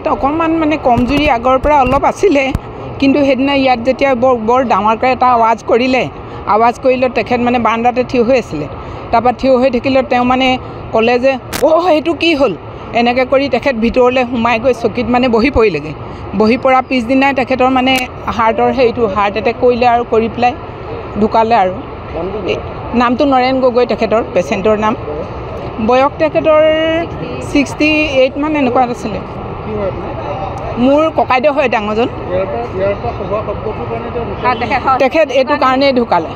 তেখেত অকণমান মানে কমজুৰি আগৰ পৰা অলপ আছিলে কিন্তু সেইদিনা ইয়াত যেতিয়া বৰ ডাঙৰকৈ এটা আৱাজ কৰিলে তেখেত মানে বাৰাণ্ডাতে থিয় হৈ আছিলে তাৰপৰা থিয় হৈ থাকিলে তেওঁ মানে ক'লে যে সেইটো কি হ'ল এনেকৈ কৰি তেখেত ভিতৰলৈ সোমাই গৈ চকীত মানে বহি পৰিলেগৈ বহি পৰা পিছদিনাই তেখেতৰ মানে হাৰ্ট এটেক কৰিলে আৰু কৰি পেলাই ঢুকালে আৰু নামটো নৰেন গগৈ তেখেতৰ পেচেণ্টৰ নাম বয়স তেখেতৰ 68 মান এনেকুৱা আছিলে মোৰ ককাইদেউ হয় ডাঙৰজন তেখেত এইটো কাৰণেই ঢুকালে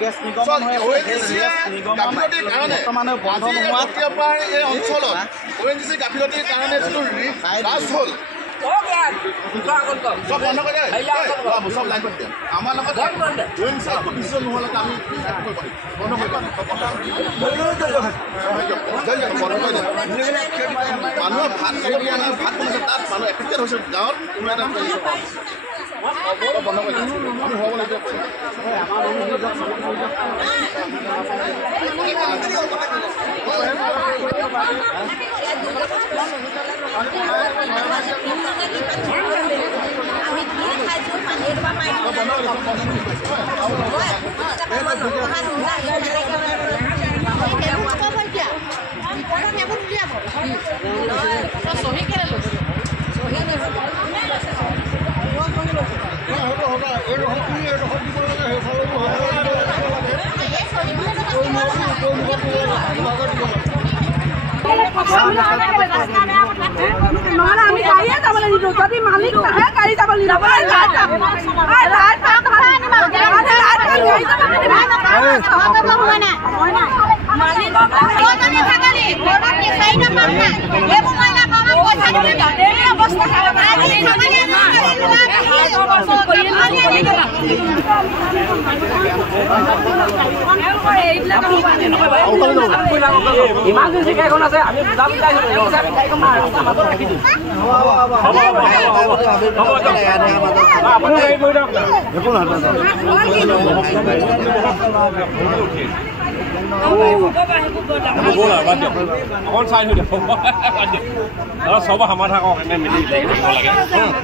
গেছ নিগমন হৈ আছে গাফিলতিৰ কাৰণে বন্ধ নোহোৱাত এই অঞ্চলত ONGC গাফিলতিৰ কাৰণে যিটো ৰাজ হ'ল সব বন্ধ কৰি সব লাইন কৰি আমাৰ লগত ONGC ডিচিজন নোহোৱালৈকে আমি বন্ধ কৰিব মানুহৰ ভাত খাব দিয়া নাই ভাত বনাইছে তাত মানুহ এফেক্টেড হৈছে গাঁৱত কোনো এটা বন্ধ কৰি আমি হ'ব লাগিব আমি গাড়ীয়ে যাবলৈ নিদিওঁ যদি মালিক নাহে গাড়ী যাব ইমাৰ্জেঞ্চি গাড়ীখন আছে আমি ৰাখি দিম অকণ চাই থৈ দিয়ক সব সমাধান লাগে